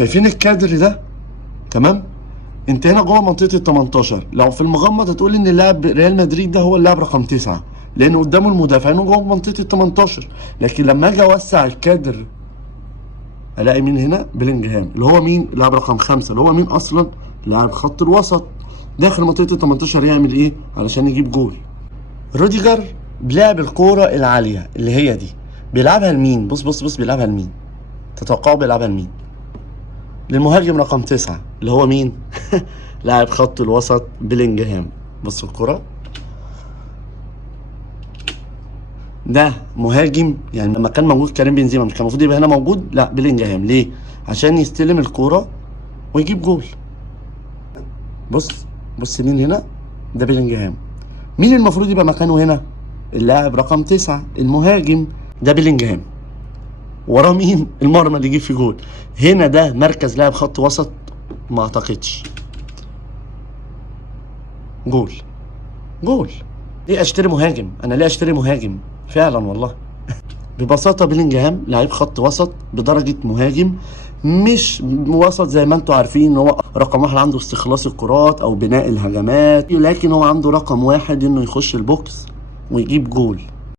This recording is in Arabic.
شايفين الكادر ده؟ تمام؟ انت هنا جوه منطقه ال 18. لو في المغمض هتقول ان اللاعب ريال مدريد ده هو اللاعب رقم 9 لان قدامه المدافعين وجوه منطقه ال 18. لكن لما اجي اوسع الكادر الاقي مين هنا؟ بيلينجهام اللي هو مين؟ لاعب رقم 5 اللي هو مين اصلا؟ لاعب خط الوسط داخل منطقه ال 18 يعمل ايه؟ علشان يجيب جول. روديجر بيلعب الكوره العاليه اللي هي دي، بيلعبها لمين؟ بص بص بص، بيلعبها لمين؟ تتوقعوا بيلعبها لمين؟ للمهاجم رقم 9 اللي هو مين؟ لاعب خط الوسط بيلينجهام. بصوا الكرة، ده مهاجم يعني لما كان موجود كريم بنزيما مش كان المفروض يبقى هنا موجود؟ لا، بيلينجهام. ليه؟ عشان يستلم الكرة ويجيب جول. بص بص مين هنا؟ ده بيلينجهام. مين المفروض يبقى مكانه هنا؟ اللاعب رقم 9 المهاجم، ده بيلينجهام. وراه مين؟ المرمى اللي يجيب في جول. هنا ده مركز لاعب خط وسط؟ ما اعتقدش. جول جول. ليه اشتري مهاجم؟ انا ليه اشتري مهاجم؟ فعلا والله. ببساطه بيلينجهام لعيب خط وسط بدرجه مهاجم، مش وسط زي ما انتم عارفين ان هو رقم واحد عنده استخلاص الكرات او بناء الهجمات، لكن هو عنده رقم واحد انه يخش البوكس ويجيب جول.